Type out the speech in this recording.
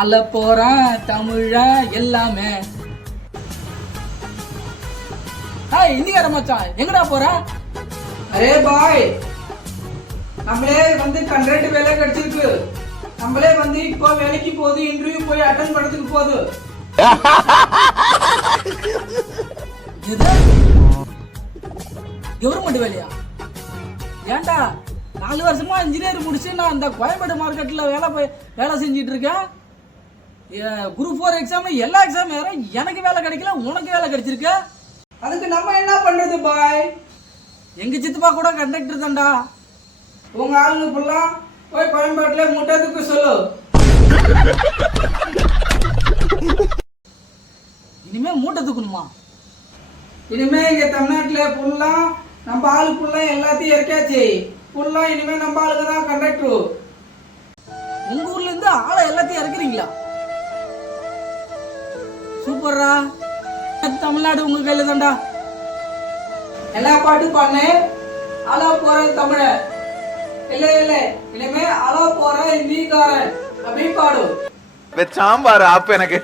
அல போறான் தமிழ எல்லாமே. ஹாய் இந்திக்கார மச்சான், எங்கடா போற? அரே பாய், நம்மளே வந்து கண்ட்ராக்ட் வேலை கிடைச்சிருக்கு. நம்மளே வந்து இப்போ வேலைக்கு போகுது, இன்டர்வியூ போய் அட்டன் பண்ணதுக்கு போகுது. கவர்மெண்ட் வேலையா? ஏன்டா 4 வருஷமா இன்ஜினியர் முடிச்சு நான் அந்த கோயம்பேடு மார்க்கெட்ல வேலை செஞ்சிட்டு இருக்கேன். குரூப் 4 எக்ஸாம் எல்லா எக்ஸாம் வேற, எனக்கு வேலை கிடைக்கல, உனக்கு வேலை கிடைச்சிருக்க. அதுக்கு நம்ம என்ன பண்றது பாய்? எங்க சித்தப்பா கூட கண்டக்டர் தான்டா. உங்க ஆளுங்க ஃபுல்லா போய் கோயம்பேட்டுல முட்டத்துக்கு சொல்லு. இனிமே மூட்டை தூக்கணுமா? இனிமே இங்க தமிழ்நாட்டுல ஃபுல்லா நம்ம ஆளு ஃபுல்லா எல்லாத்தையும் இறக்காச்சு. ஃபுல்லா இனிமே நம்ம ஆளுங்க தான் கண்டக்டர். உங்க ஊர்ல இருந்து ஆளை எல்லாத்தையும் இறக்குறீங்களா? சூப்பர்ரா. தமிழ்நாடு உங்க கையில தான்டா. எல்லா பாட்டும் பாடு. அலா போற தமிழ இல்ல இனிமே அலா போற இந்திக்காரன் அப்படி பாடு. சாம்பார் ஆப்பு எனக்கு